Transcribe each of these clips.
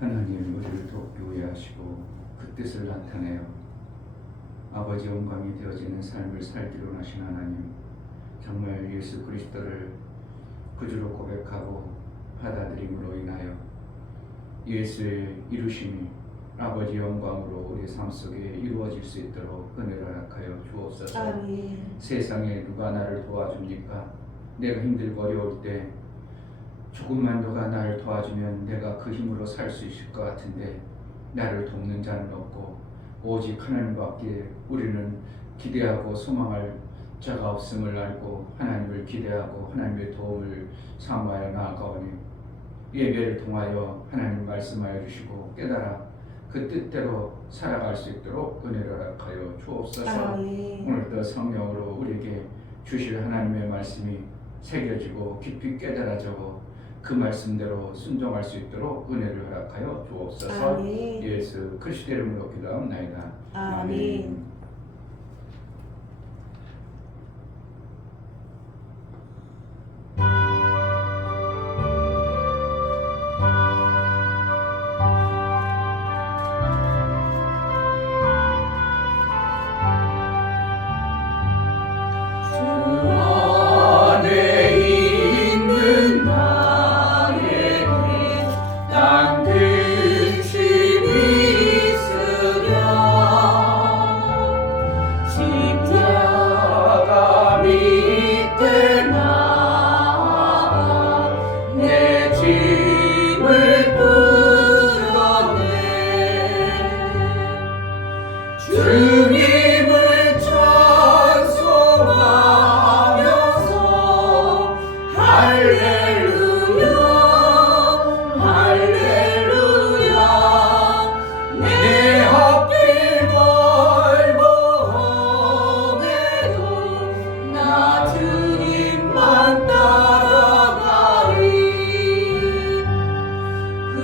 하나님 우리를 돕기 위해 하시고 그 뜻을 나타내어 아버지 영광이 되어지는 삶을 살기로 하신 하나님, 정말 예수 그리스도를 구주로 고백하고 받아들임으로 인하여 예수의 이루심이 아버지 영광으로 우리 삶 속에 이루어질 수 있도록 은혜를 허락하여 주옵소서. 아멘. 세상에 누가 나를 도와줍니까? 내가 힘들고 어려울 때 조금만 누가 나를 도와주면 내가 그 힘으로 살 수 있을 것 같은데 나를 돕는 자는 없고 오직 하나님밖에 우리는 기대하고 소망할 자가 없음을 알고 하나님을 기대하고 하나님의 도움을 사모하여 나아가오니 예배를 통하여 하나님 말씀하여 주시고 깨달아 그 뜻대로 살아갈 수 있도록 은혜를 허락하여 주옵소서. 아멘. 오늘도 성령으로 우리에게 주실 하나님의 말씀이 새겨지고 깊이 깨달아져 그 말씀대로 순종할 수 있도록 은혜를 허락하여 주옵소서. 아멘. 예수 그리스도의 이름으로 기도하옵나이다. 아멘. 주님을 찬송하면서 할렐루야 할렐루야 내 앞길 멀고 험해도 나 주님만 따라가리 그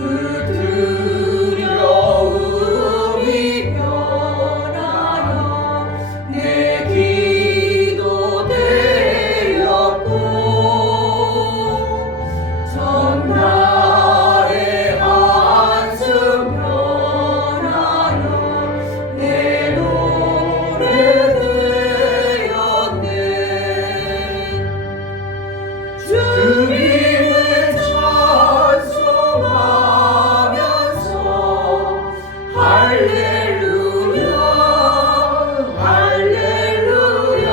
두려움이 내 기도 되었고 전날의 한숨 변하여 내 노래 되었네 주님을 찬송하면서 할렐루야 할렐루야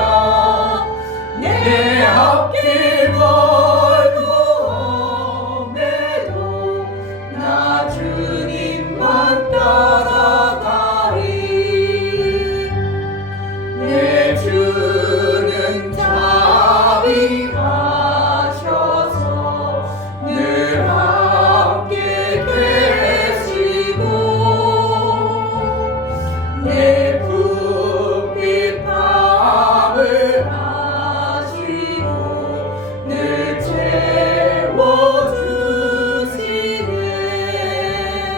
내 앞길 멀고 험해도 나 주님만 따라가리 내 주는 자비하셔서 늘 함께 계시고 내 부빛 밤을 하시고 늘 채워주시네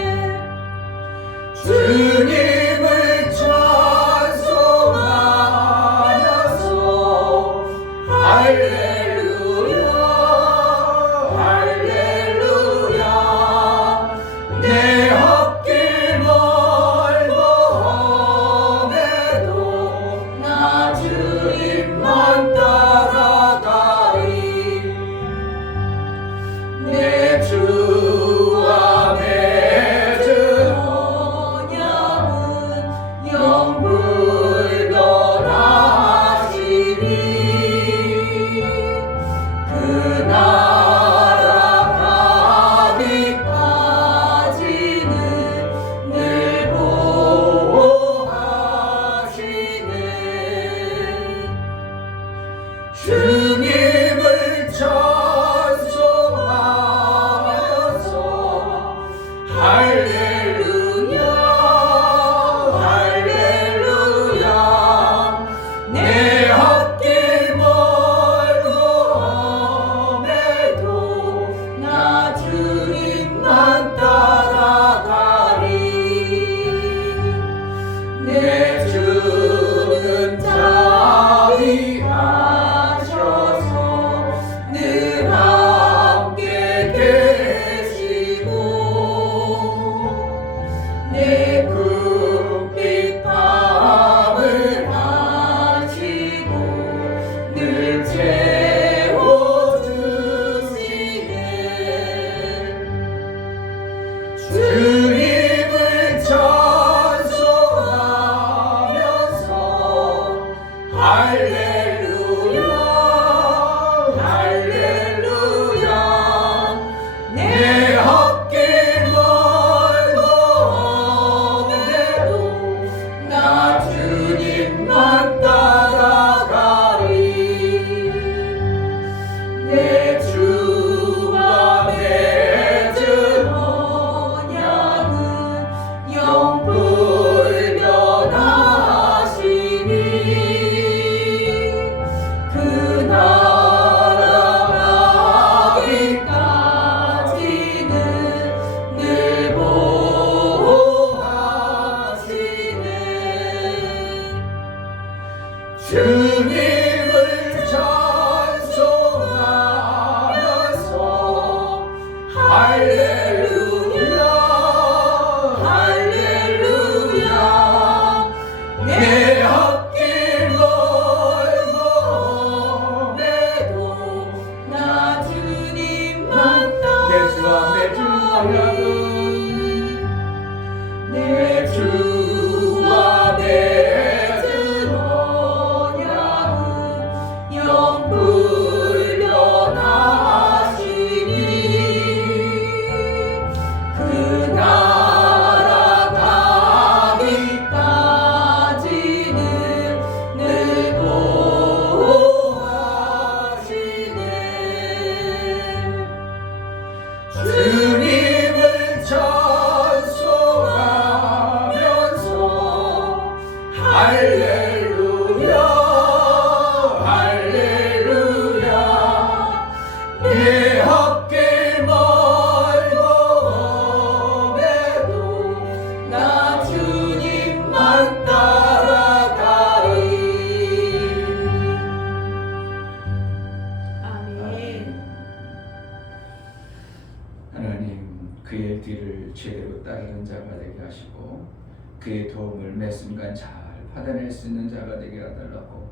그의 뒤를 제대로 따르는 자가 되게 하시고 그의 도움을 매 순간 잘 받아낼 수 있는 자가 되게 하달라고.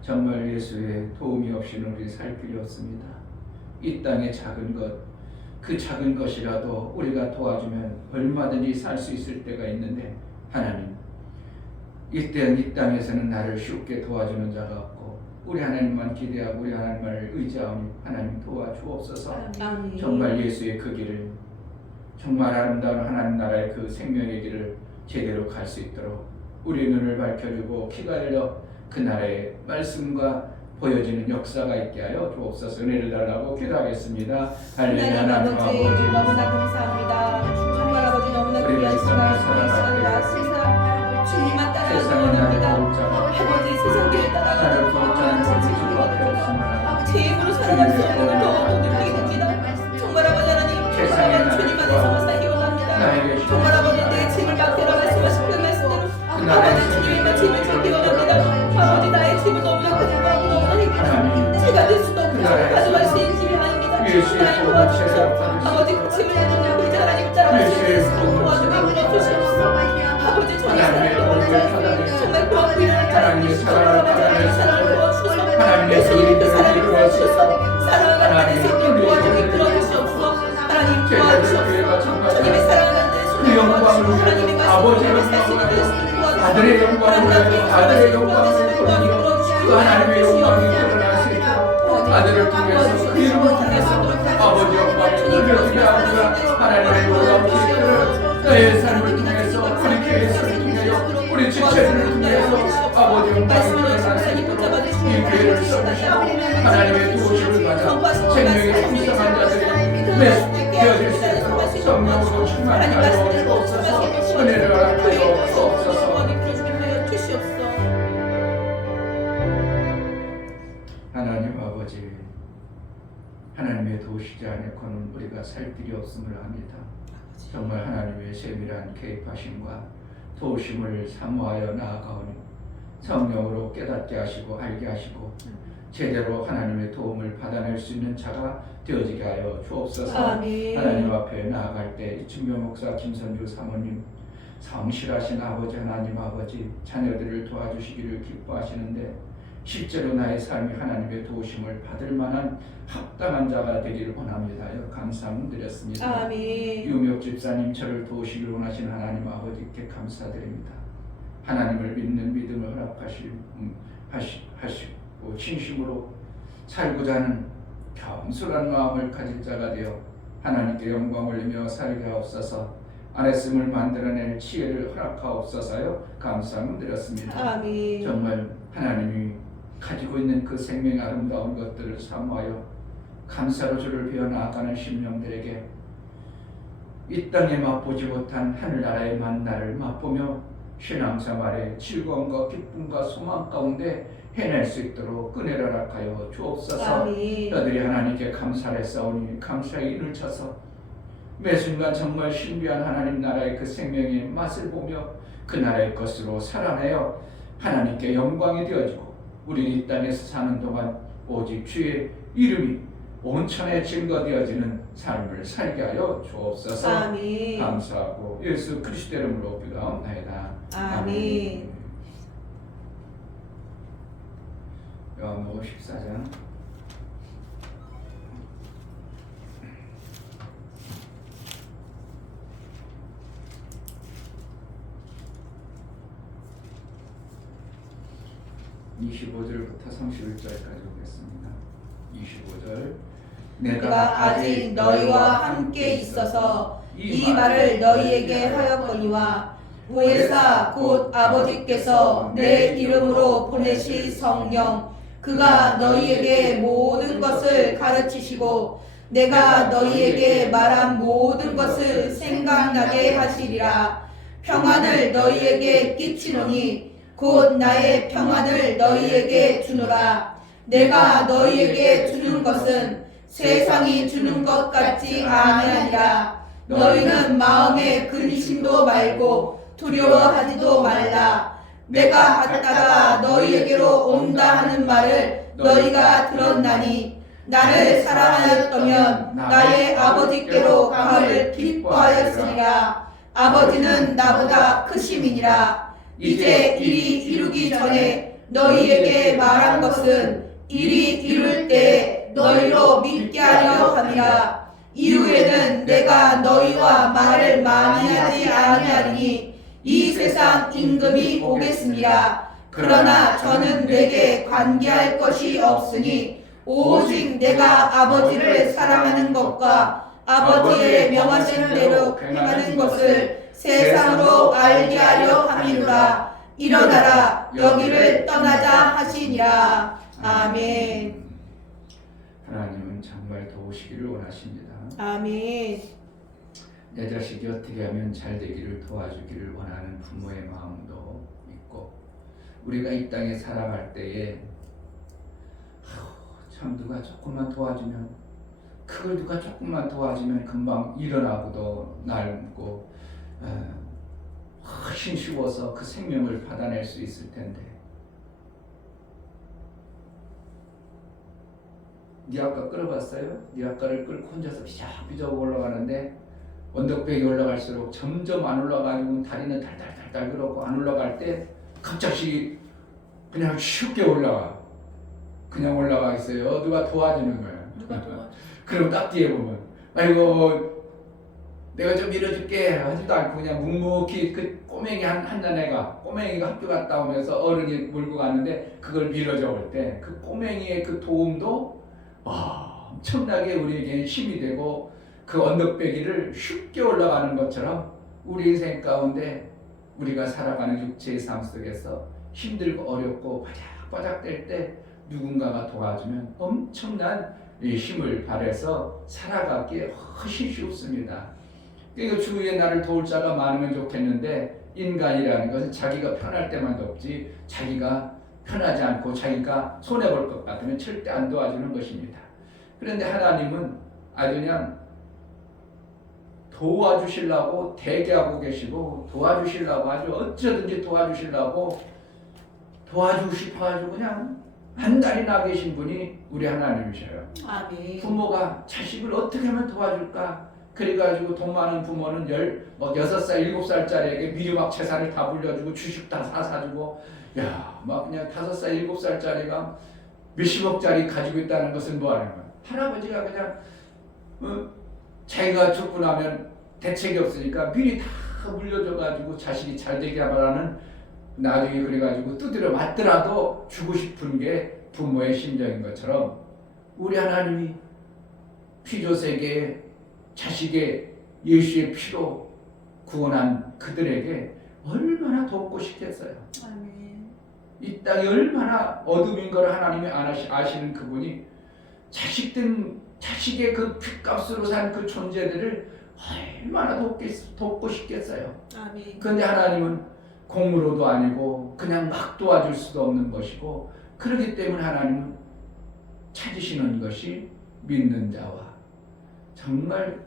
정말 예수의 도움이 없이는 우리 살 길이 없습니다. 이 땅의 작은 것, 그 작은 것이라도 우리가 도와주면 얼마든지 살 수 있을 때가 있는데 하나님, 이 땅에서는 나를 쉽게 도와주는 자가 없고 우리 하나님만 기대하고 우리 하나님만을 의지하오니 하나님 도와주옵소서. 아멘. 정말 예수의 그 길을, 정말 아름다운 하나님 나라의 그 생명의 길을 제대로 갈 수 있도록 우리 눈을 밝혀주고 귀가 열려 그 나라의 말씀과 보여지는 역사가 있게 하여 주옵소서. 은혜를 달라고 기도하겠습니다. 할렐루야. 하나님 아버지 너무나 감사합니다. 정말 아버지 너무나 귀한 시간 보내셨습니다. 세상 주님만 따라가는 겁니다. 아버지 세상 길을 따라가는 겁니다. 제 힘으로 살아갈 수 없는 걸 더욱더 느끼게 됩니다. 정말 아버지 하나님, 정말 아버지 주님 안에서 살기 원합니다. 정말 아버지 내 짐을 맡겨라 말씀하신 그 말씀대로 아버지 주님의 짐을 지기 원합니다. 아버지 나의 짐은 너무나 크고 너무나 힘들다. 제가 될 수도 없고 가져갈 수 있는 짐이 아닙니다. 하나님 도와주십시오. 아버지 그 짐을 우리 하나님 따라갈 수 있는 도와주고 주시옵소서. 아버지 주님의 사랑을 도와주셔서 정말 고맙고 일어나는 하나님의 사랑을 도와주셔서 예수님의 그 사랑을 도와주셔서 사랑을 하는 생명 도와주고 이끌어주시옵소서. 하나님 도와주시옵소서. 주님의 사랑을 그 영광을 하나님의 아버지의 아들의 영광을 아들의 영광을 그 하나님의 영광이 드러날 수 있도록 아들을 통해서 그 이름을 통해서 아버지 영광을 드러나게 하고자 하나님의 놀라운 일들을 너의 삶을 통해서 우리 교회를 통하여 우리 지체들을 통해서 아버지 영광을 드러날 수 있도록 이 교회를 써주시고 하나님의 도우심을 받아 생명의 풍성한 자들이 되어질 수 있도록 성령으로 충만하여 주옵소서. 은혜를 허락하여 주옵소서. 하나님 아버지, 하나님의 도우시지 않고는 우리가 살 길이 없음을 압니다. 정말 하나님의 세밀한 개입하심과 도우심을 사모하여 나아가오니 성령으로 깨닫게 하시고 알게 하시고 제대로 하나님의 도움을 받아낼 수 있는 자가 되어지게 하여 주옵소서. 아멘. 하나님 앞에 나아갈 때 이춘교 목사, 김선주 사모님, 성실하신 아버지 하나님 아버지, 자녀들을 도와주시기를 기뻐하시는데 실제로 나의 삶이 하나님의 도우심을 받을 만한 합당한 자가 되기를 원합니다. 감사함 드렸습니다. 아멘. 유명 집사님, 저를 도우시기를 원하시는 하나님 아버지께 감사드립니다. 하나님을 믿는 믿음을 허락하시고 진심으로 살고자 하는 겸손한 마음을 가질 자가 되어 하나님께 영광 올리며 살게 하옵소서. 안했음을 만들어낼 지혜를 허락하옵소서요. 감사함 드렸습니다. 아멘. 정말 하나님이 가지고 있는 그 생명의 아름다운 것들을 사모하여 감사로 주를 베어 나아가는 심령들에게 이 땅에 맛보지 못한 하늘나라의 만나를 맛보며 신앙생활의 즐거움과 기쁨과 소망 가운데 해낼 수 있도록 은혜를 허락하여 주옵소서. 아멘. 너들이 하나님께 감사를 싸우니 감사의 인을 쳐서 매 순간 정말 신비한 하나님 나라의 그 생명의 맛을 보며 그 나라의 것으로 살아내어 하나님께 영광이 되어지고 우리 이 땅에서 사는 동안 오직 주의 이름이 온천에 증거되어지는 삶을 살게 하여 주옵소서. 아멘. 감사하고 예수 그리스도 이름으로 기도하옵나이다. 아멘. 요한복음 14장 25절부터 31절까지 보겠습니다. 25절 내가 아직 너희와 함께 있어서 이 말을 너희에게 하였거니와 보혜사 곧 아버지께서 내 이름으로 보내실 성령 그가 너희에게 모든 것을 가르치시고 내가 너희에게 말한 모든 것을 생각나게 하시리라. 평안을 너희에게 끼치노니 곧 나의 평안을 너희에게 주노라. 내가 너희에게 주는 것은 세상이 주는 것 같지 아니하니라. 너희는 마음에 근심도 말고 두려워하지도 말라. 내가 갔다가 너희에게로 온다 하는 말을 너희가 들었나니 나를 사랑하였다면 나의 아버지께로 가기를 기뻐하였으리라. 아버지는 나보다 크심이니라. 이제 일이 이루기 전에 너희에게 말한 것은 일이 이룰 때 너희로 믿게 하려 함이라. 이후에는 내가 너희와 말을 많이 하지 아니하리니 이 세상 임금이 오겠습니다. 그러나 저는 내게 관계할 것이 없으니 오직 내가 아버지를 사랑하는 것과 아버지의 명하신 대로 행하는 것을 세상으로 알게 하려 함이로라. 일어나라, 여기를 떠나자 하시니라. 아멘. 하나님은 정말 도우시기를 원하십니다. 아멘. 내 자식이 어떻게 하면 잘 되기를 도와주기를 원하는 부모의 마음도 있고, 우리가 이 땅에 살아갈 때에 참 누가 조금만 도와주면, 그걸 누가 조금만 도와주면 금방 일어나고도 날고 훨씬 쉬워서 그 생명을 받아낼 수 있을 텐데, 네 아까 끌어봤어요? 네 아까를 끌고 혼자서 비적비적 올라가는데 언덕백이 올라갈수록 점점 안 올라가지고 다리는 달달달달 그렇고 안 올라갈 때 갑자기 그냥 쉽게 올라가. 그냥 올라가 있어요. 누가 도와주는 거야. 누가 도와줘? 그럼 딱 뒤에 보면 아이고 내가 좀 밀어줄게 하지도 않고 그냥 묵묵히 그 꼬맹이 한 자네가 꼬맹이가 학교 갔다 오면서 어른이 몰고 가는데 그걸 밀어줘 올 때 그 꼬맹이의 그 도움도 엄청나게 우리에게 힘이 되고 그 언덕배기를 쉽게 올라가는 것처럼 우리 인생 가운데 우리가 살아가는 육체의 삶 속에서 힘들고 어렵고 바짝바짝 될 때 누군가가 도와주면 엄청난 힘을 발해서 살아가기에 훨씬 쉽습니다. 그러니까 주위에 나를 도울 자가 많으면 좋겠는데 인간이라는 것은 자기가 편할 때만 돕지 자기가 편하지 않고 자기가 손해볼 것 같으면 절대 안 도와주는 것입니다. 그런데 하나님은 아주 그냥 도와주시려고 대기하고 계시고 도와주시려고 아주 어쩌든지 도와주시려고 도와주고 싶어가지고 그냥 안달이 나 계신 분이 우리 하나님이셔요. 아멘. 부모가 자식을 어떻게 하면 도와줄까? 그래가지고 돈 많은 부모는 6살, 7살짜리에게 미리막 재산을 다 불려주고 주식 다 사주고 막 그냥 5살, 7살짜리가 몇십억짜리 가지고 있다는 것은 뭐 하는 거야? 할아버지가 그냥 자기가 죽고 나면 대책이 없으니까 미리 다 물려줘가지고 자식이 잘 되게 하라는 나중에 그래가지고 두드려 맞더라도 주고 싶은 게 부모의 심정인 것처럼 우리 하나님이 피조세계에 자식의 예수의 피로 구원한 그들에게 얼마나 돕고 싶겠어요. 아멘. 이 땅이 얼마나 어둠인 걸 하나님이 아시는 그분이 자식의 그 핏값으로 산 그 존재들을 얼마나 돕고 싶겠어요. 아멘. 그런데 하나님은 공무로도 아니고 그냥 막 도와줄 수도 없는 것이고, 그렇기 때문에 하나님은 찾으시는 것이 믿는 자와 정말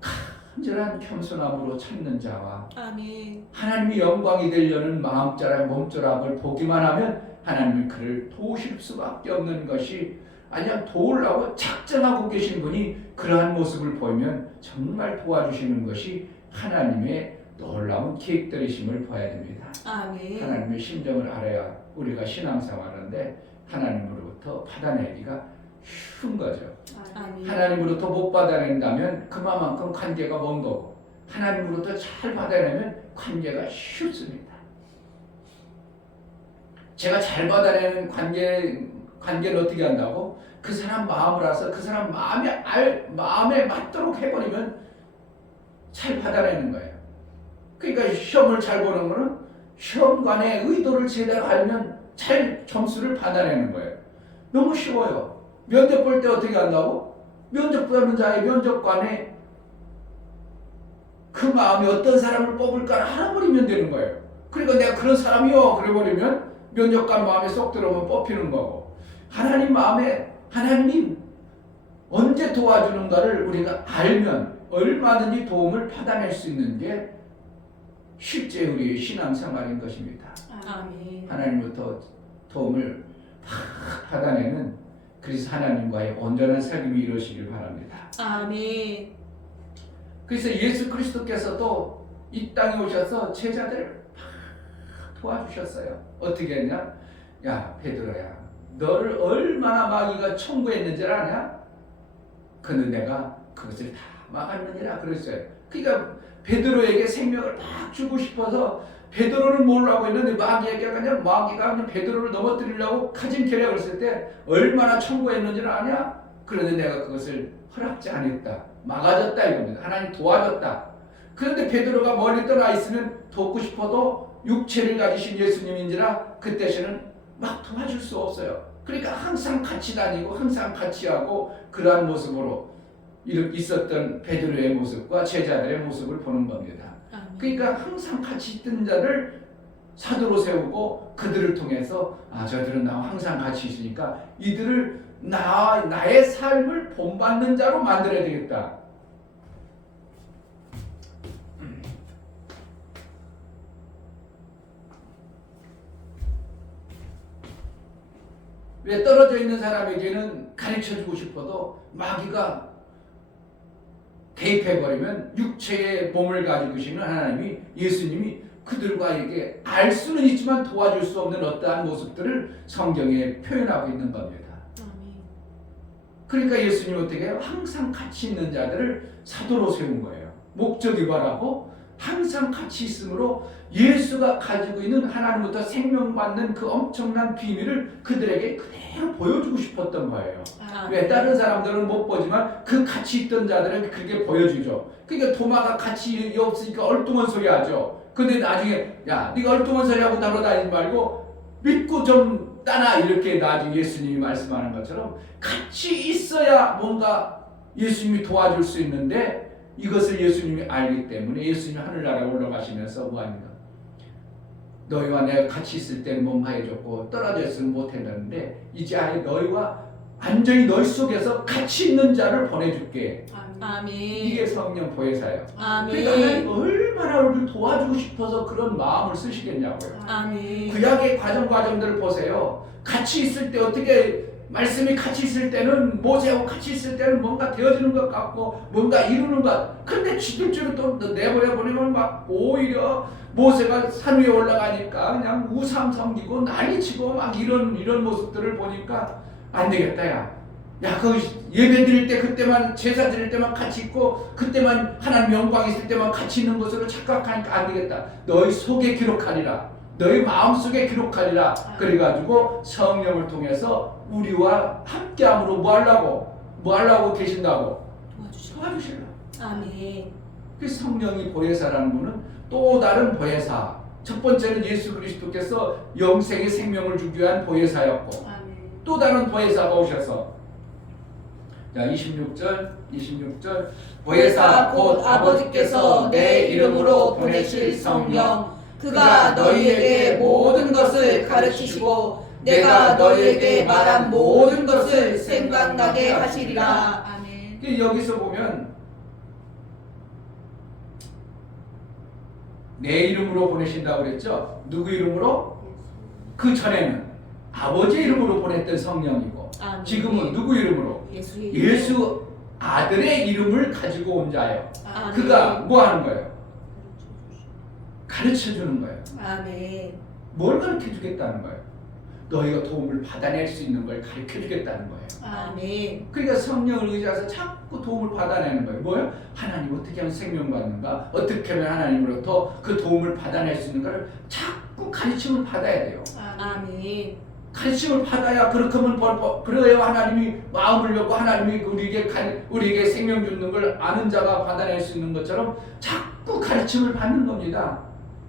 간절한 겸손함으로 찾는 자와 아멘. 하나님이 영광이 되려는 마음자락 몸자락을 보기만 하면 하나님은 그를 도우실 수밖에 없는 것이, 아니야 도우려고 작정하고 계신 분이 그러한 모습을 보이면 정말 도와주시는 것이 하나님의 놀라운 계획들이심을 봐야 됩니다. 아멘. 하나님의 심정을 알아야 우리가 신앙생활하는데 하나님으로부터 받아내기가 쉬운 거죠. 아멘. 하나님으로부터 못 받아낸다면 그만큼 관계가 먼 거고, 하나님으로부터 잘 받아내면 관계가 쉽습니다. 제가 잘 받아내는 관계는 어떻게 한다고? 그 사람 마음을 알아서 그 사람 마음에 맞도록 해버리면 잘 받아내는 거예요. 그러니까 시험을 잘 보는 거는 시험관의 의도를 제대로 알면 잘 점수를 받아내는 거예요. 너무 쉬워요. 면접 볼 때 어떻게 한다고? 면접 보는 자의 면접관에 그 마음이 어떤 사람을 뽑을까 알아버리면 되는 거예요. 그러니까 내가 그런 사람이요 그래버리면 면접관 마음에 쏙 들어오면 뽑히는 거고, 하나님이 언제 도와주는가를 우리가 알면 얼마든지 도움을 받아낼 수 있는 게 실제 우리의 신앙생활인 것입니다. 아멘. 하나님부터 도움을 받아내는 그래서 하나님과의 온전한 사귐이 이루어지길 바랍니다. 아멘. 그래서 예수 그리스도께서도 이 땅에 오셔서 제자들을 도와주셨어요. 어떻게 했냐? 야 베드로야, 너를 얼마나 마귀가 청구했는지 아냐? 그는 내가 그것을 다 막았느니라 그랬어요. 그러니까 베드로에게 생명을 막 주고 싶어서 베드로는 뭐라고 했는데 마귀가 그냥 베드로를 넘어뜨리려고 가진 계략을 쓸 때 얼마나 청구했는지를 아냐? 그런데 내가 그것을 허락지 않았다. 막아줬다 이겁니다. 하나님 도와줬다. 그런데 베드로가 멀리 떠나 있으면 돕고 싶어도 육체를 가지신 예수님인지라 그때는 막 도와줄 수 없어요. 그러니까 항상 같이 다니고 항상 같이 하고 그러한 모습으로 있었던 베드로의 모습과 제자들의 모습을 보는 겁니다. 그러니까 항상 같이 있던 자를 사도로 세우고 그들을 통해서 저들은 나와 항상 같이 있으니까 이들을 나의 삶을 본받는 자로 만들어야 되겠다. 왜 떨어져 있는 사람에게는 가르쳐주고 싶어도 마귀가 개입해버리면 육체의 몸을 가지고 계시는 하나님이 예수님이 그들과에게 알 수는 있지만 도와줄 수 없는 어떠한 모습들을 성경에 표현하고 있는 겁니다. 그러니까 예수님은 어떻게 해요? 항상 같이 있는 자들을 사도로 세운 거예요. 목적이 뭐라고? 항상 같이 있으므로 예수가 가지고 있는 하나님부터 생명받는 그 엄청난 비밀을 그들에게 그대로 보여주고 싶었던 거예요. 왜? 다른 사람들은 못 보지만 그 같이 있던 자들은 그렇게 보여주죠. 그러니까 도마가 같이 없으니까 얼뚱한 소리 하죠. 근데 나중에 야 네가 얼뚱한 소리 하고 다니지 말고 믿고 좀 따라 이렇게 나중에 예수님이 말씀하는 것처럼 같이 있어야 뭔가 예수님이 도와줄 수 있는데 이것을 예수님이 알기 때문에 예수님이 하늘나라에 올라가시면서 뭐합니까? 너희와 내가 같이 있을 때는 뭔가 해줬고 떨어져 있으면 못했는데 이제 아예 너희와 완전히 너희 속에서 같이 있는 자를 보내줄게. 아멘. 이게 성령 보혜사예요. 아멘. 그러니까 하나님 얼마나 우리를 도와주고 싶어서 그런 마음을 쓰시겠냐고요. 아멘. 구약의 과정들을 보세요. 같이 있을 때 어떻게 말씀이 같이 있을 때는 모세하고 같이 있을 때는 뭔가 되어지는 것 같고 뭔가 이루는 것. 근데 지들주로 또 내버려 보내면 막 오히려 모세가 산 위에 올라가니까 그냥 우상 섬기고 난리치고 막 이런 모습들을 보니까 안 되겠다 야. 그 예배 드릴 때 그때만 제사 드릴 때만 같이 있고 그때만 하나님 영광 있을 때만 같이 있는 것으로 착각하니까 안 되겠다. 너희 속에 기록하리라. 너희 마음속에 기록하리라. 그래가지고 성령을 통해서 우리와 함께함으로 뭐 하려고 계신다고? 도와주실라. 아멘. 그 성령이 보혜사라는 분은 또 다른 보혜사. 첫 번째는 예수 그리스도께서 영생의 생명을 주기 위한 보혜사였고 또 다른 보혜사가 오셔서 자 26절 보혜사 곧 아버지께서 내 이름으로 보내실 성령 그가 너희에게 모든 것을 가르치시고 내가 너희에게 말한 모든 것을 생각나게 하시리라. 아멘. 여기서 보면 내 이름으로 보내신다고 그랬죠? 누구 이름으로? 그 전에는 아버지 이름으로 보냈던 성령이고 아멘. 지금은 누구 이름으로? 예수 아들의 이름을 가지고 온 자예요. 아멘. 그가 뭐 하는 거예요? 가르쳐 주는 거예요. 아멘. 뭘 가르쳐 주겠다는 거예요? 너희가 도움을 받아낼 수 있는 걸 가르쳐 주겠다는 거예요. 아멘. 그러니까 성령을 의지해서 자꾸 도움을 받아내는 거예요. 뭐예요? 하나님 어떻게 하면 생명받는가? 어떻게 하면 하나님으로부터 그 도움을 받아낼 수 있는가를 자꾸 가르침을 받아야 돼요. 아멘. 가르침을 받아야 그렇게 하면 그래야 하나님이 마음을 열고 하나님이 우리에게 생명 주는 걸 아는 자가 받아낼 수 있는 것처럼 자꾸 가르침을 받는 겁니다.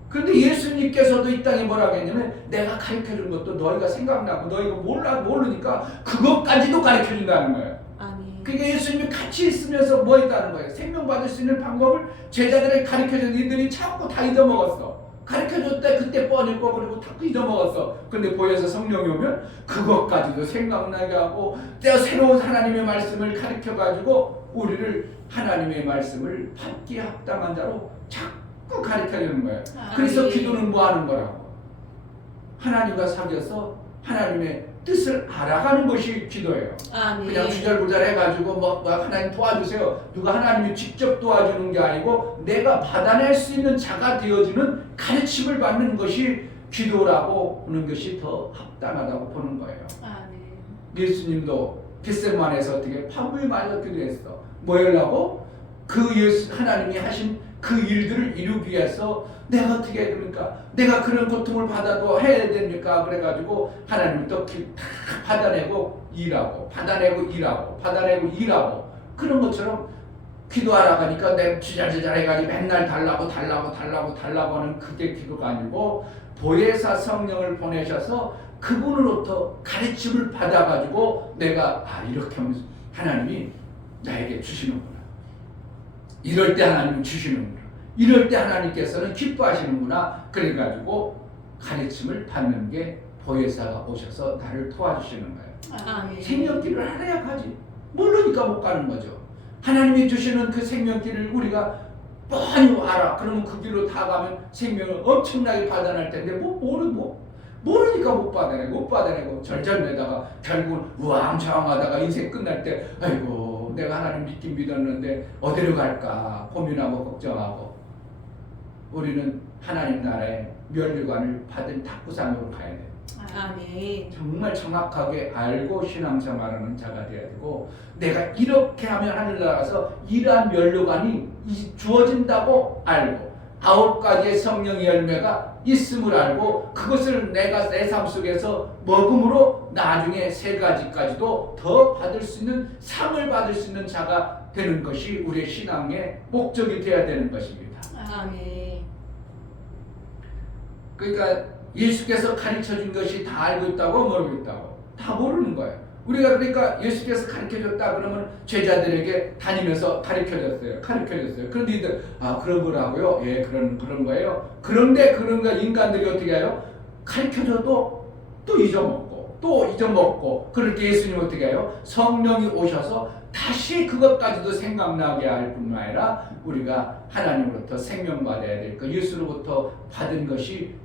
그런데 예수님께서도 이 땅에 뭐라고 했냐면 내가 가르쳐준 것도 너희가 생각나고 너희가 모르니까 그것까지도 가르쳐준다는 거예요. 아멘. 그러니까 예수님이 같이 있으면서 뭐 했다는 거예요? 생명 받을 수 있는 방법을 제자들에게 가르쳐준 이들이 자꾸 다 잊어먹었어. 가르쳐줬대 그때 뻔했고 그리고 다 잊어먹었어. 근데 보혜사 성령이 오면 그것까지도 생각나게 하고 또 새로운 하나님의 말씀을 가르쳐가지고 우리를 하나님의 말씀을 받기에 합당한 자로 자꾸 가르쳐주는 거예요. 그래서 기도는 뭐 하는 거라고? 하나님과 사귀어서 하나님의 뜻을 알아가는 것이 기도예요. 아멘. 그냥 주절부절 해가지고 뭐 하나님 도와주세요. 누가 하나님이 직접 도와주는 게 아니고 내가 받아낼 수 있는 자가 되어지는 가르침을 받는 것이 기도라고 보는 것이 더 합당하다고 보는 거예요. 아멘. 예수님도 겟세마네에서 어떻게 파무에 맞아 기도했어. 뭐 하려고? 그 예수 하나님이 하신 그 일들을 이루기 위해서 내가 어떻게 그러니까 내가 그런 고통을 받아도 해야 됩니까? 그래가지고 하나님이 또 받아내고 일하고 그런 것처럼 기도하라 가니까 내가 주저주저 해가지고 맨날 달라고 하는 그게 기도가 아니고 보혜사 성령을 보내셔서 그분으로부터 가르침을 받아가지고 내가 이렇게 하면서 하나님이 나에게 주시는구나. 이럴 때 하나님은 주시는구나. 이럴 때 하나님께서는 기뻐하시는구나. 그래가지고 가르침을 받는 게 보혜사가 오셔서 나를 도와주시는 거예요. 아멘. 생명길을 알아야 가지. 모르니까 못 가는 거죠. 하나님이 주시는 그 생명길을 우리가 뻔히 알아. 그러면 그 길로 다 가면 생명을 엄청나게 받아낼 텐데 모르니까 못 받아내고 절절매다가 결국은 우왕좌왕하다가 인생 끝날 때 아이고 내가 하나님 믿긴 믿었는데 어디로 갈까 고민하고 걱정하고 우리는 하나님 나라의 면류관을 받은 탁구상으로 가야 돼요. 아멘. 정말 정확하게 알고 신앙생활하는 자가 되어야 되고 내가 이렇게 하면 하늘나라가서 이러한 면류관이 주어진다고 알고 9가지의 성령의 열매가 있음을 알고 그것을 내가 내 삶 속에서 먹음으로 나중에 3가지까지도 더 받을 수 있는 상을 받을 수 있는 자가 되는 것이 우리의 신앙의 목적이 되어야 되는 것입니다. 아멘. 그러니까 예수께서 가르쳐준 것이 다 알고 있다고 모르고 있다고 다 모르는 거예요. 우리가 그러니까 예수께서 가르쳐줬다 그러면 제자들에게 다니면서 가르쳐줬어요. 그런데 이들 그런 거라고요? 예, 그런 거예요. 그런데 그런 거 인간들이 어떻게 해요? 가르쳐줘도 또 잊어먹고 그럴 때 예수님 어떻게 해요? 성령이 오셔서 다시 그것까지도 생각나게 할 뿐만 아니라 우리가 하나님으로부터 생명받아야 될 것 예수로부터 받은 것이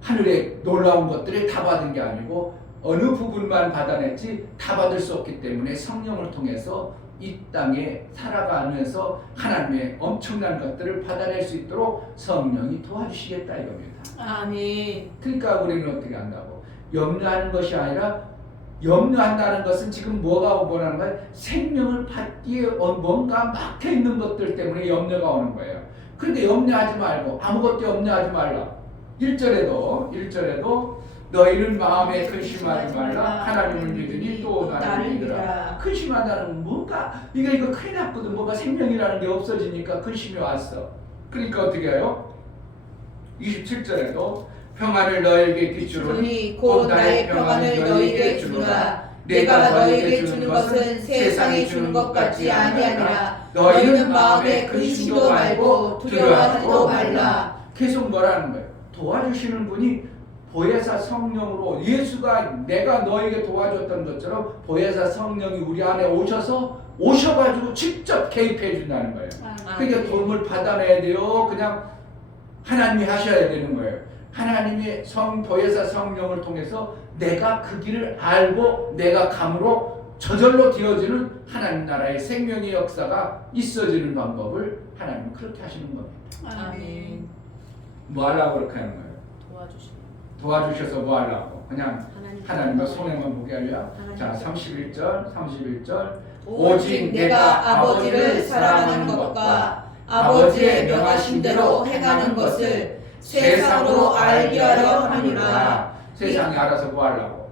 하늘의 놀라운 것들이 다 받은 게 아니고 어느 부분만 받아냈지 다 받을 수 없기 때문에 성령을 통해서 이 땅에 살아가면서 하나님의 엄청난 것들을 받아낼 수 있도록 성령이 도와주시겠다 이겁니다. 아멘. 그러니까 우리는 어떻게 한다고? 염려하는 것이 아니라 염려한다는 것은 지금 뭐가 원하는 거예요? 생명을 받기에 뭔가 막혀있는 것들 때문에 염려가 오는 거예요. 그러니까 염려하지 말고 아무것도 염려하지 말라. 1절에도 너희는 마음에 근심하지 말라. 하나님을 믿으니 또 나를 믿으라. 근심하다는 뭔가 이거 큰일 났거든. 뭔가 생명이라는 게 없어지니까 근심이 왔어. 그러니까 어떻게 해요? 27절에도 평안을 너에게 비추노니 곧 나의 평안을 너희에게 주노라. 내가 너희에게 주는 것은 세상에 주는 것 같지 아니하니라. 너희는 마음에 근심도 말고 두려워하지도 말라. 계속 뭐라는 거예요? 도와주시는 분이 보혜사 성령으로 예수가 내가 너에게 도와줬던 것처럼 보혜사 성령이 우리 안에 오셔가지고 직접 개입해 준다는 거예요. 그러니까 도움을 받아내야 돼요. 그냥 하나님이 하셔야 되는 거예요. 하나님의 보혜사 성령을 통해서 내가 그 길을 알고 내가 감으로 저절로 되어지는 하나님 나라의 생명의 역사가 있어지는 방법을 하나님은 그렇게 하시는 겁니다. 아멘. 뭐 하려고 그렇게 하는 거예요? 도와주셔서 뭐 하려고? 그냥 하나님과 손해만 보게 하려? 자, 31절 오직 내가 아버지를 사랑하는 것과 아버지의 명하신 대로 행하는 것을 세상으로 알게 하려 하느니라. 세상이 알아서 뭐 하려고?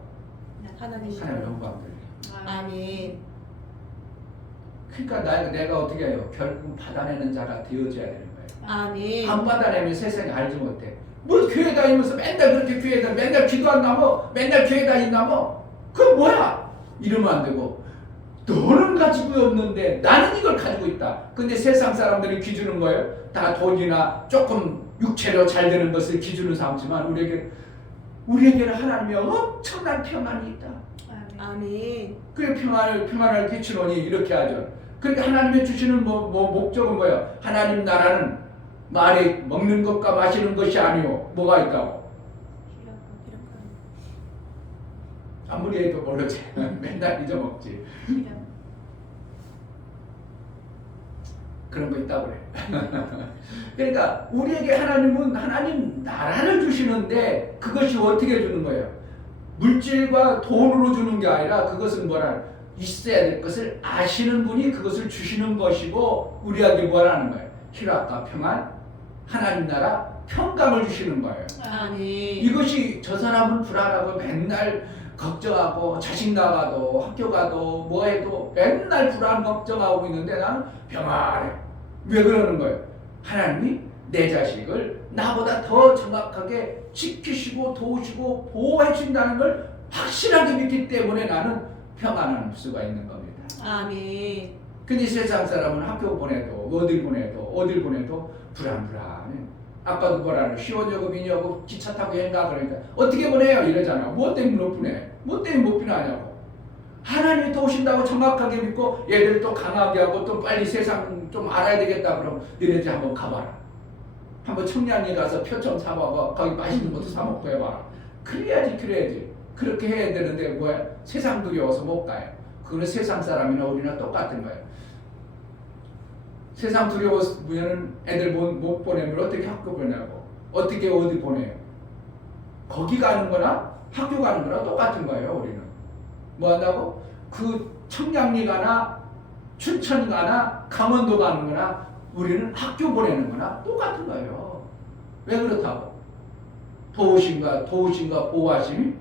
하나님 영광 들리게. 아멘. 그러니까 내가 어떻게 해요? 결국 받아내는 자가 되어져야 되는 거예요. 아멘. 안 받아내면 세상이 알지 못해. 뭘 교회 다니면서 맨날 그렇게 교회 다니 맨날 기도한다며 맨날 교회 다닌다며 그건 뭐야? 이러면 안 되고 너는 가지고 없는데 나는 이걸 가지고 있다. 근데 세상 사람들이 기준은 거예요. 다 돈이나 조금 육체로 잘 되는 것을 기준으로 삼지만 우리에게는 하나님의 엄청난 평안이 있다. 아멘. 그래 평안을 끼치노니 이렇게 하죠. 그러니까 하나님이 주시는 목적은 뭐예요? 하나님 나라는 말이 먹는 것과 마시는 것이 아니오. 뭐가 있다고? 아무리 해도 모르지. 맨날 잊어먹지. 그런 거 있다고 그래. 그러니까 우리에게 하나님은 하나님 나라를 주시는데 그것이 어떻게 주는 거예요? 물질과 돈으로 주는 게 아니라 그것은 뭐라 있어야 될 것을 아시는 분이 그것을 주시는 것이고 우리에게 뭐라는 거예요? 희락과 평안, 하나님 나라, 평강을 주시는 거예요. 아멘. 이것이 저 사람은 불안하고 맨날 걱정하고 자식 나가도 학교 가도 뭐 해도 맨날 불안 걱정하고 있는데 나는 평안해. 왜 그러는 거예요? 하나님이 내 자식을 나보다 더 정확하게 지키시고 도우시고 보호해 준다는 걸 확실하게 믿기 때문에 나는 평안할 수가 있는 겁니다. 아멘. 근데 세상 사람은 학교 보내도 어딜 보내도 불안해. 아까도 뭐라는 시원여금 기차 타고 여행 가 그러니까 어떻게 보내요 이러잖아. 뭐 때문에 못 보내? 뭐 때문에 못 보내냐고. 하나님이 도우신다고 정확하게 믿고 얘들 또 강하게 하고 또 빨리 세상 좀 알아야 되겠다 그러면 너네들 한번 가봐라. 한번 청량리 가서 표 좀 사봐봐. 거기 맛있는 것도 사 먹고 해봐라. 그래야지. 그렇게 해야 되는데 뭐야? 세상 두려워서 못 가요. 그거는 세상 사람이나 우리나 똑같은 거예요. 세상 두려워서는 애들 못 보내면 어떻게 학교 보내고 어떻게 어디 보내요? 거기 가는 거나 학교 가는 거나 똑같은 거예요. 우리는 뭐 한다고? 그 청량리 가나 춘천 가나 강원도 가는 거나 우리는 학교 보내는 거나 똑같은 거예요. 왜 그렇다고? 도우신가 보호하심이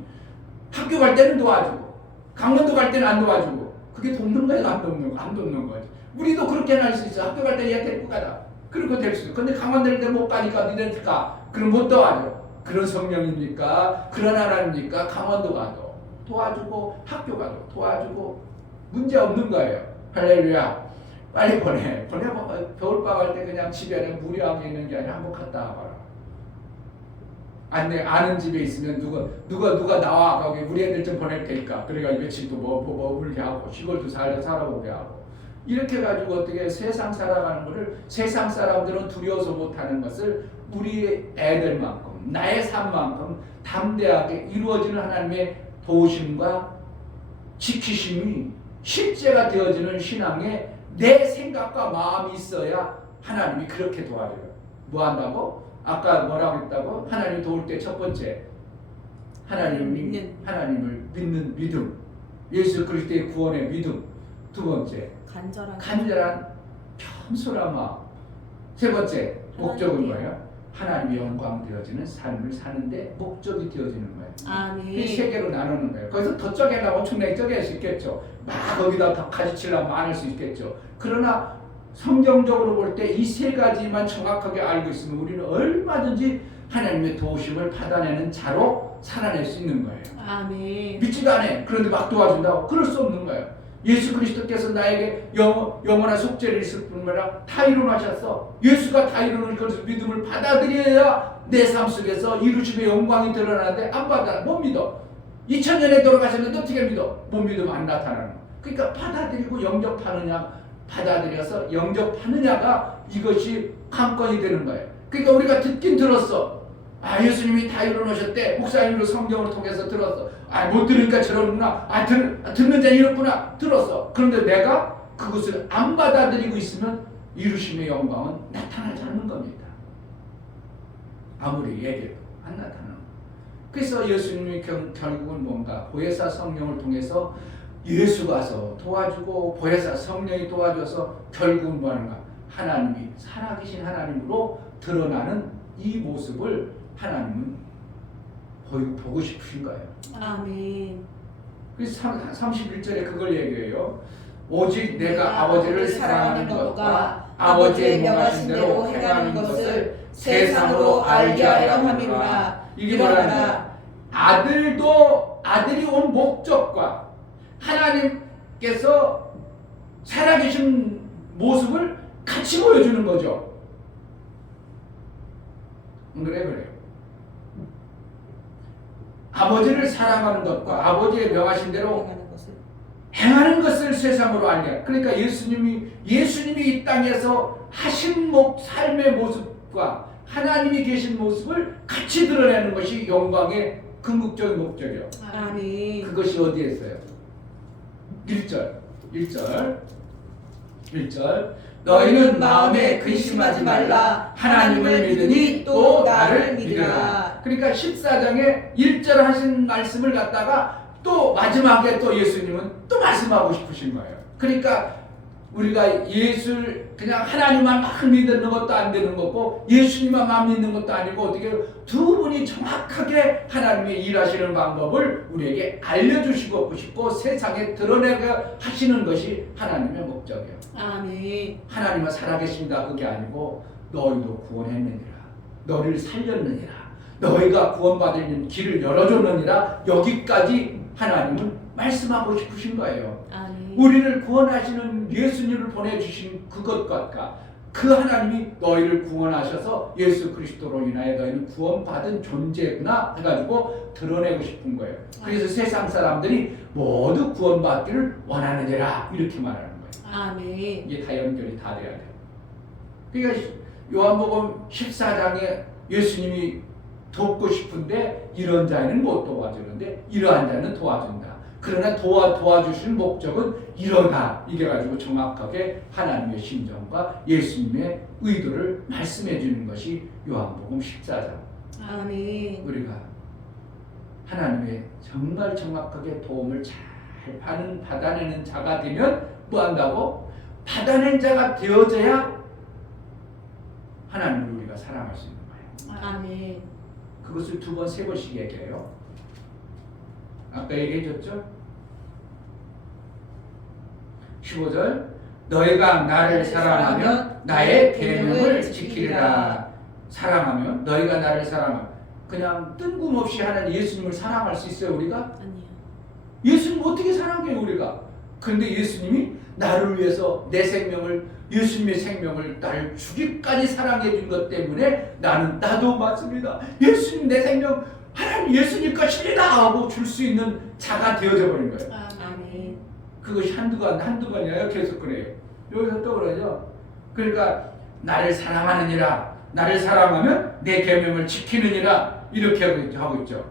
학교 갈 때는 도와주고 강원도 갈 때는 안 도와주고 그게 돕는 거예요? 안 돕는 거예요? 우리도 그렇게 할 수 있어. 학교 갈 때 얘 데리고 가자. 그렇게 될 수 있어. 근데 강원도 갈 때 못 가니까 니네들 가. 그럼 못 도와줘. 그런 성령입니까? 그런 하나님입니까? 강원도 가도 도와주고 학교 가도 도와주고 문제 없는 거예요. 할렐루야. 빨리 보내. 겨울방학 할 때 그냥 집에 무료하게 있는 게 아니라 한번 갔다 와봐라. 아는 집에 있으면 누가 나와 거기 우리 애들 좀 보낼 테니까 그래가 며칠 또 머물게 하고 시골도 살아보게 하고 이렇게 가지고 어떻게 세상 살아가는 거를 세상 사람들은 두려워서 못하는 것을 우리 애들만큼 나의 삶만큼 담대하게 이루어지는 하나님의 도우심과 지키심이 실제가 되어지는 신앙에 내 생각과 마음이 있어야 하나님이 그렇게 도와줘요. 뭐 한다고? 아까 뭐라고 했다고? 하나님 도울 때 첫 번째 하나님을 믿는 믿음, 예수 그리스도의 구원의 믿음. 두 번째 간절한 겸손한 마음. 세 번째 목적은 뭐예요? 하나님의 영광 되어지는 삶을 사는데 목적이 되어지는 거예요. 아멘. 이 세 개로 나누는 거예요. 거기서 더 쪼개려면 엄청나게 쪼갤 수 있겠죠. 막 거기다 더 가지치려면 많을 수 있겠죠. 그러나 성경적으로 볼 때 이 세 가지만 정확하게 알고 있으면 우리는 얼마든지 하나님의 도우심을 받아내는 자로 살아낼 수 있는 거예요. 아멘. 믿지도 않아. 그런데 막 도와준다고? 그럴 수 없는 거예요. 예수 그리스도께서 나에게 영원한 속죄를 있을 뿐만 아니라 다 이루어하셨어. 예수가 다 이루는 그 믿음을 받아들여야 내 삶 속에서 이루심의 영광이 드러나는데 안 받아. 못 믿어. 2000년에 돌아가셨는데 어떻게 믿어? 못 믿으면 안 나타나는 거야. 그러니까 받아들이고 영접하느냐 받아들여서 영접하느냐가 이것이 관건이 되는 거예요. 그러니까 우리가 듣긴 들었어. 아 예수님이 다 이루어놓으셨대. 목사님으로 성경을 통해서 들었어. 아 못 들으니까 저러는구나. 듣는 자는 이렇구나. 들었어. 그런데 내가 그것을 안 받아들이고 있으면 이루심의 영광은 나타나지 않는 겁니다. 아무리 얘기해도 안 나타나는 거예요. 그래서 예수님이 결국은 뭔가 보혜사 성령을 통해서 예수가서 도와주고 보혜사 성령이 도와줘서 결국은 뭐하는가? 하나님이 살아계신 하나님으로 드러나는 이 모습을 하나님은 보고 싶으신 거예요. 아멘. 그래서 31절에 그걸 얘기해요. 오직 내가 아버지를 사랑하는 것과 아버지의 명하신 대로 행하는 것을 세상으로 알게 하려 함이로라. 이게 뭐라는 아들이 온 목적과 하나님께서 살아계신 모습을 같이 보여주는 거죠. 그래요. 아버지를 사랑하는 것과 아버지의 명하신 대로 행하는 것을 세상으로 알게. 그러니까 예수님이 이 땅에서 하신 삶의 모습과 하나님이 계신 모습을 같이 드러내는 것이 영광의 궁극적인 목적이요. 아멘. 그것이 어디에 있어요? 1절 너희는 마음에 근심하지 말라. 하나님을 믿으니 또 나를 믿으라. 그러니까 14장에 1절 하신 말씀을 갖다가 또 마지막에 또 예수님은 또 말씀하고 싶으신 거예요. 그러니까 우리가 예수를 그냥 하나님만 막 믿는 것도 안 되는 거고 예수님만 믿는 것도 아니고 어떻게 두 분이 정확하게 하나님의 일하시는 방법을 우리에게 알려주시고 싶고 세상에 드러내게 하시는 것이 하나님의 목적이에요. 아멘. 하나님은 살아계신다 그게 아니고 너희도 구원했느니라, 너를 살렸느니라, 너희가 구원받는 길을 열어줬느니라, 여기까지 하나님은 말씀하고 싶으신 거예요. 아멘. 우리를 구원하시는 예수님을 보내주신 그것과 그 하나님이 너희를 구원하셔서 예수 그리스도로 인하여 너희는 구원받은 존재구나 해가지고 드러내고 싶은 거예요. 그래서 세상 사람들이 모두 구원받기를 원하느니라 이렇게 말하는 거예요. 아멘. 이게 다 연결이 다 돼야 돼요. 그러니까 요한복음 14장에 예수님이 돕고 싶은데 이런 자는 못 도와주는데 이러한 자는 도와준다. 그러나 도와주신 목적은 이러다. 이게 가지고 정확하게 하나님의 심정과 예수님의 의도를 말씀해 주는 것이 요한복음 14장. 아멘. 우리가 하나님의 정말 정확하게 도움을 잘 받아내는 자가 되면 뭐 한다고? 받아낸 자가 되어져야 하나님을 우리가 사랑할 수 있는 거예요. 아멘. 그것을 두 번, 세 번씩 얘기해요. 아까 얘기해줬죠? 15절 너희가 나를 사랑하면 나의 계명을 지키리라. 사랑하면 너희가 나를 사랑하면 그냥 뜬금없이 하는 예수님을 사랑할 수 있어요 우리가? 아니요. 예수님 어떻게 사랑해요 우리가? 그런데 예수님이 나를 위해서 내 생명을 예수님의 생명을 나를 죽기까지 사랑해 준 것 때문에 나도 맞습니다. 예수님 내 생명 하나님 예수님 것입니다 하고 줄 수 있는 자가 되어져 버린 거예요. 아멘. 그것이 한두 번이 아니라 계속 그래요. 여기서 또 그러죠. 그러니까 나를 사랑하느니라, 나를 사랑하면 내 계명을 지키느니라 이렇게 하고 있죠.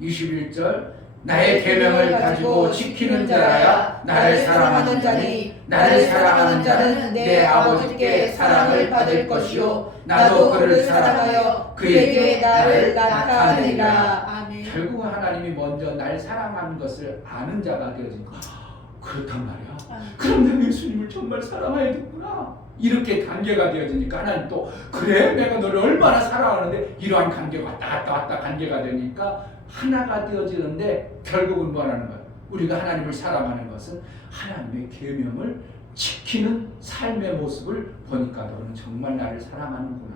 21절 나의 계명을 가지고 지키는 자라야 나를 사랑하는 자니 나를 사랑하는 자는 내 아버지께 사랑을 받을 것이요 나도 그를 사랑하여 그에게 나를 나타내리라. 아멘. 결국 하나님이 먼저 날 사랑하는 것을 아는 자가 되어진 거. 그렇단 말이야. 그럼 내가 예수님을 정말 사랑해야겠구나. 이렇게 관계가 되어지니까 하나님 또 그래 내가 너를 얼마나 사랑하는데 이러한 관계가 왔다 관계가 되니까 하나가 되어지는데 결국은 뭐 하는 거야? 우리가 하나님을 사랑하는 것은 하나님의 계명을 지키는 삶의 모습을 보니까 너는 정말 나를 사랑하는구나.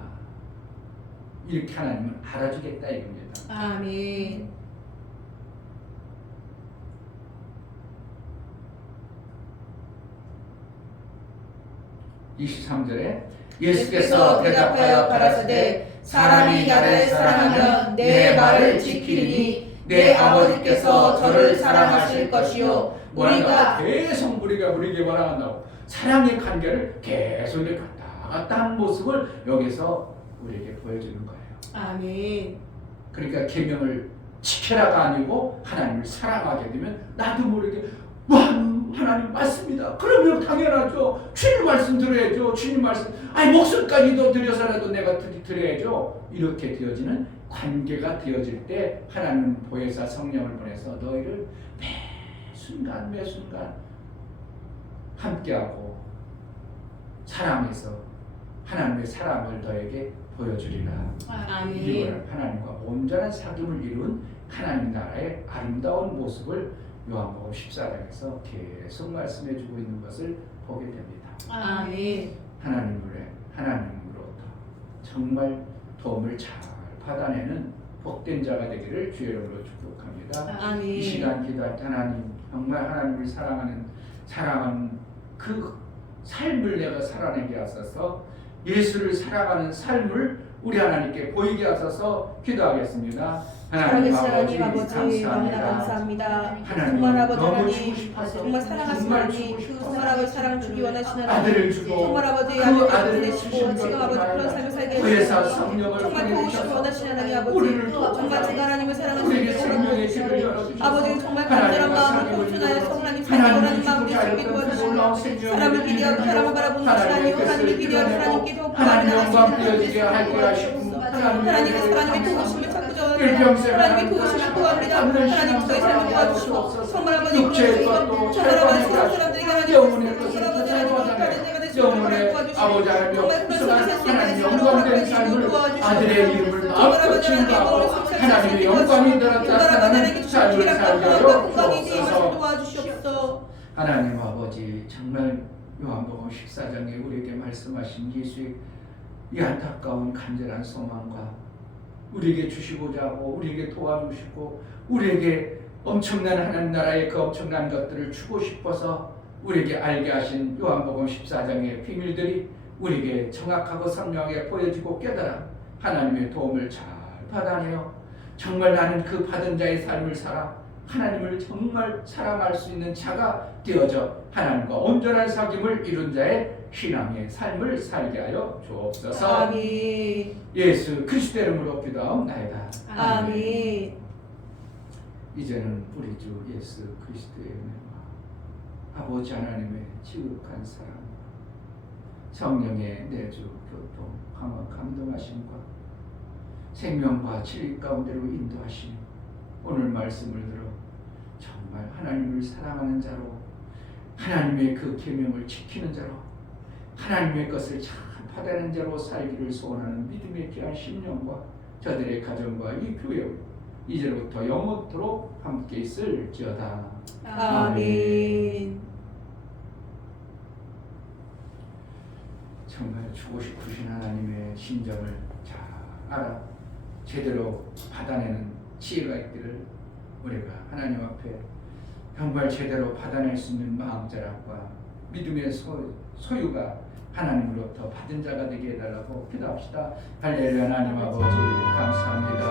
이렇게 하나님은 알아주겠다 이겁니다. 아멘. (23절에) 예수께서 대답하여 가라사대 사람이 나를 사랑하면 내 말을 지키리니 내 아버지께서 저를 사랑하실 것이요 우리가 계속 우리가 원한다고 사랑의 관계를 계속 이렇게 갔다 하는 모습을 여기서 우리에게 보여주는 거예요. 아멘. 그러니까 계명을 지켜라가 아니고 하나님을 사랑하게 되면 나도 모르게 와 하나님 맞습니다. 그러면 당연하죠. 주님 말씀 들어야죠. 주님 말씀 목숨까지도 들여서라도 내가 드려야죠. 이렇게 되어지는 관계가 되어질 때 하나님은 보혜사 성령을 보내서 너희를 매 순간 함께하고 사랑해서 하나님의 사랑을 너에게 보여주리라. 아멘. 이걸 하나님과 온전한 사귐을 이룬 하나님 나라의 아름다운 모습을 요한복음 14장에서 계속 말씀해주고 있는 것을 보게 됩니다. 아멘. 하나님으로부터 정말 도움을 잘 받아내는 복된 자가 되기를 주의 이름으로 축복합니다. 아멘. 이 시간 기도할 때 하나님 정말 하나님을 사랑하는 그 삶을 내가 살아내게 하소서. 예수를 사랑하는 삶을 우리 하나님께 보이게 하소서. 기도하겠습니다. 하나님 살아계신 하나님 아버지 아버지 너무나 감사합니다. 감사합니다. 하나님 정말 아버지 너무 하나님 주고 싶어서 정말 사랑하시는 정말 하나님 주고 싶어서 정말 아버지 사랑 주기 원하시는 하나님 아들을 주고 정말 아버지 그 아들을 아들을 보내시고 주신 지금 것뿐만 아버지 그런 아니라 삶을 살게 회사 해주시고 성령을 정말 도우시기 보내주셔서 원하시는 하나님 아버지 우리를 도와주셔서 정말 제가 하나님을 사랑하시는 우리에게 게 생명의 도와주시고 길을 열어주셔서 아버지는 정말 간절한 마음을 표준하여서 하나님 살기 원하는 마음을 주시기 도와주시고 사람을 기대하고 사람을 바라보는 것이 아니요 하나님을 기대하고 하나님께 더욱 하나님 영광 구하는 되어지게 하게 하시고 하나님의 도우심을 찾고 일평생 하나님의 도우심을 구합니다. 하나님 저희 삶을 도와주시고 정말 아버지 육체의 것도 정말 아버지 세상 사람들에게 하나님 영혼의 정말 것을 아버지 하나님 다른 데가 되시고 영혼의 아버지 하나님 정말 그런 역사가 삶을 하나님 살수 영광된 있게 삶을 도와주시고 아들의 이름을 마음껏 증거하고 하나님의 영광이 나타나는 삶을 살게 하여 주옵소서. 도와주시옵소서. 하나님 아버지 정말 요한복음 14장에 우리에게 말씀하신 예수의 이 안타까운 간절한 소망과 우리에게 주시고자 하고 우리에게 도와주시고 우리에게 엄청난 하나님 나라의 그 엄청난 것들을 주고 싶어서 우리에게 알게 하신 요한복음 14장의 비밀들이 우리에게 정확하고 선명하게 보여지고 깨달아 하나님의 도움을 잘 받아내어 정말 나는 그 받은 자의 삶을 살아 하나님을 정말 사랑할 수 있는 자가 되어져 하나님과 온전한 사귐을 이룬 자의 신앙의 삶을 살게 하여 주옵소서. 아멘. 예수 그리스도 이름으로 기도하옵나이다. 아멘. 이제는 우리 주 예수 그리스도의 은혜와 아버지 하나님의 지극한 사랑, 성령의 내주 교통, 강화 감동하심과 생명과 진리 가운데로 인도하심, 오늘 말씀을 들어 정말 하나님을 사랑하는 자로 하나님의 그 계명을 지키는 자로 하나님의 것을 잘 받아내는 자로 살기를 소원하는 믿음의 귀한 심령과 저들의 가정과 이 교회 이제부터 영원토록 함께 있을지어다. 아멘. 정말 주고 싶으신 하나님의 심정을 잘 알아 제대로 받아내는 지혜가 있기를 우리가 하나님 앞에 정말 제대로 받아낼 수 있는 마음자락과 믿음의 소유가 하나님으로부터 받은 자가 되게 해달라고 기도합시다. 할렐루야. 하나님 아버지 감사합니다.